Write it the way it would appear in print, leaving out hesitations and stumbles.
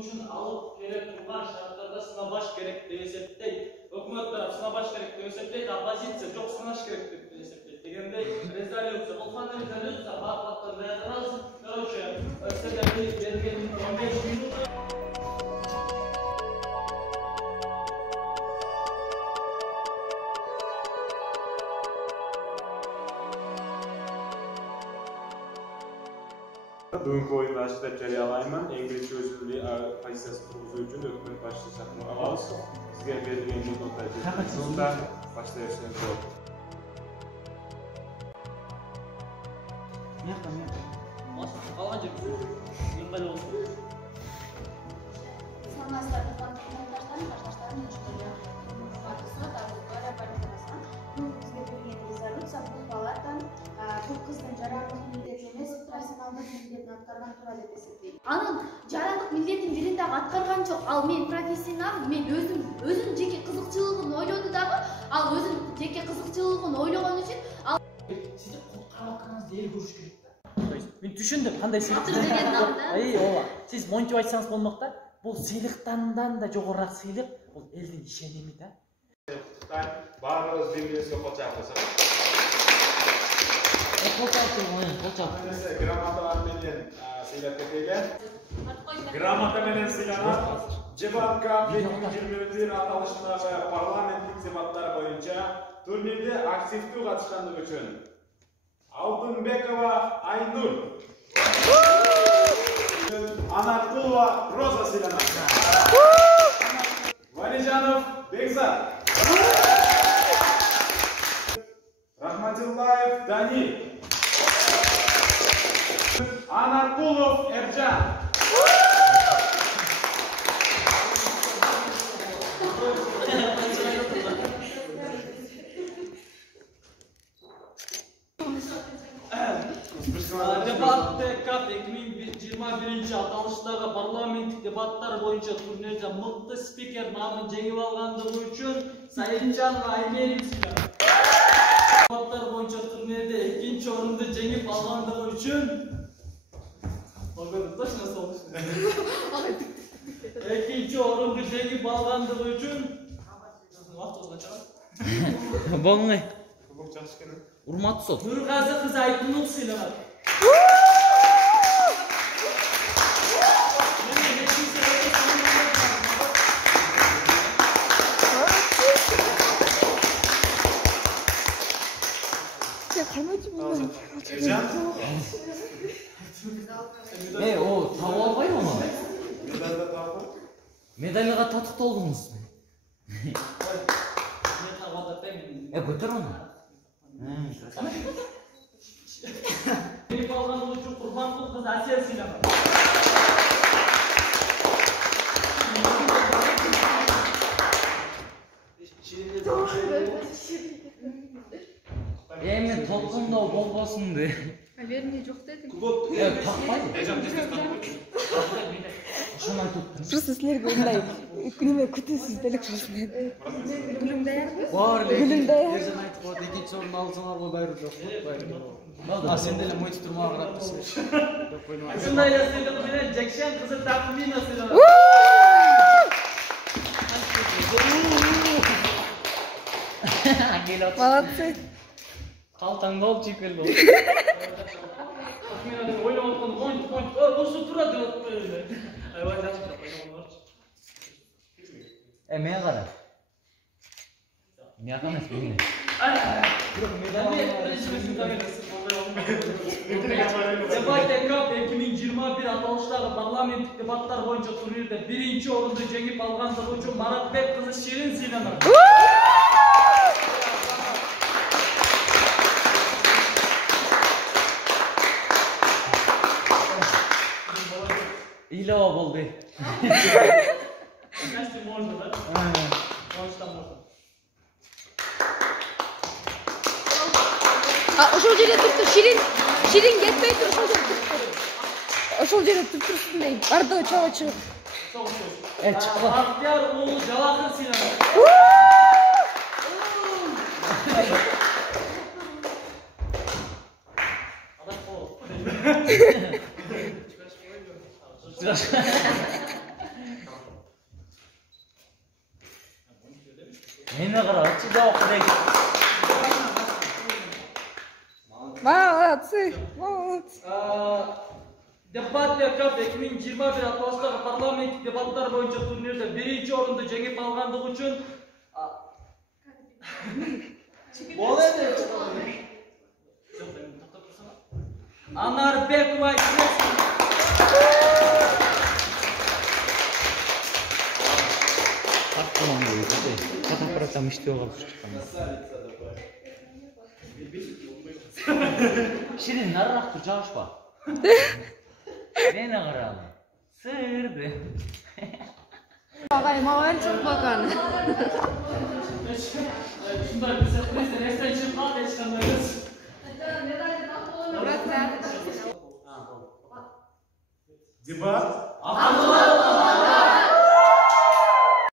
үшін алып келе тұрған шарттарда сынабаш керек деп есептейді. Өкімет тарап сынабаш керек деп есептейді, оппозиция жоқ сынаш керек деп есептейді. Дегенде резолюция, бұл қандай резолюция барлықтан даярдалсын. Короче, сіздер берген 15 минут. Бүгінгі ойынды ашықтап жариялаймын. Ең бірінші өзінің позициясын тұрғызу үшін өкімет басшысын шақырып аламыз. Сізге берілген минутта бастай берсеңіз болады. Қалған жер ыңғайлы болсын. Саламатсыздар, Башкортостан журналистері бізге берген резолюция бұл палатан бұл қыздың жарандық міндеті емес, профессионалдық міндетін атқарған тура деп есептейді. Анын жарандық міндетін жеріндегі атқарған жоқ. Ал мен профессионал, мен өзім жеке қызықчылығын ойлоду дағы, ал өзім жеке қызықчылығын ойлаған үшін ал Сізді құтқарылғаныңызды ел көріш керек. Мен түшіндім, қандай Батыр деген намда. Сіз монтип айтсаңыз болмақ та, бұл сыйлықтандан да жоғарырақ сыйлық, бұл елдің ишенімі да. Барлығыз белгілеске қол шапқызып. Грамоталарменен сыйлап кетейлер. Грамотаменен сыйланат. Дебатка 2021 аталышындағы парламенттік дебаттар бойынша турнирде активті қатысқандығы үшін Алтынбекова Айнур, Анаркулова Роза сыйланат. Валижанов Бекзат, Рахматиллаев Дани, Анаркулов Эрджан. Debat Cup 2021 аталыштағы парламенттік дебаттар бойынша турнирде мықты спикер намын жеңіп алғандығы үшін Сайынжанова Аймерим сыйланды. Дебаттар бойынша турнирде екінші орынды жеңіп алғандығы үшін екінші орынды жеңіп алғандығы үшін Болмай. Урмат сол. Нұрғазы қыз Айтынұл сыйланады. О, тауып албай ма? Медальға татық толдыңыз. Көтір оны. Жеңіп алғандығы үшін Құрбанқұл қыз Әсия сыйланады. Мен толқындау болбосын де. Вернее, жоқ дедің. Тақпайды. Просто сілерге ондай неме күтесіз делік сосын еді. Гүлің даяр ма? Бар Гүлің даяр. Ержан айтып қойды, екінші орын алсаңар ғой бәрі жоқ. Сен деле мойты тұрмаға қарап тұрсың. Осындай сыйлық менен Жексен қызы Тақмина сыйланады. Молодцы. Қалтаңды алып жеп келді ол. Тақминаның ойлап отқан осы тұрады деп отпайды. Айбай жақсы Мен қара. Мен емес, мен. Debat Cup 2021 аталыштағы парламенттік дебаттар бойынша турнирде бірінші орынды жеңіп алғандығы үшін Маратбек қызы Шерин сыйланады. Илова болды. Кәсті можно, да? Қуаныштан можно. Ошол жерде тұрды, Ширин кетпей тұр, ошол жерде тұрды. Ошол жерде тұрсын дейм, барды чоға шығып. Çıkma. Bahtiyar oğlu Jalakır sıylanır. Mene qarachı da oqday. Молодцы, молодцы. Debat Cup 2021 Atlas'tағы парламенттік дебаттар бойынша турнирде бірінші орынды жеңіп алғандығы үшін Анарбекова Haqqım qo'ydi. Fotoapparatdan ishtiyo qilib chiqqan. Shirin nariroq tur, joshba. Meni qarang. Sirdi. Ағай, маған çok bakan. Şundan bir sürprizden esten çıkıp kalk eşkanlarız. Debat.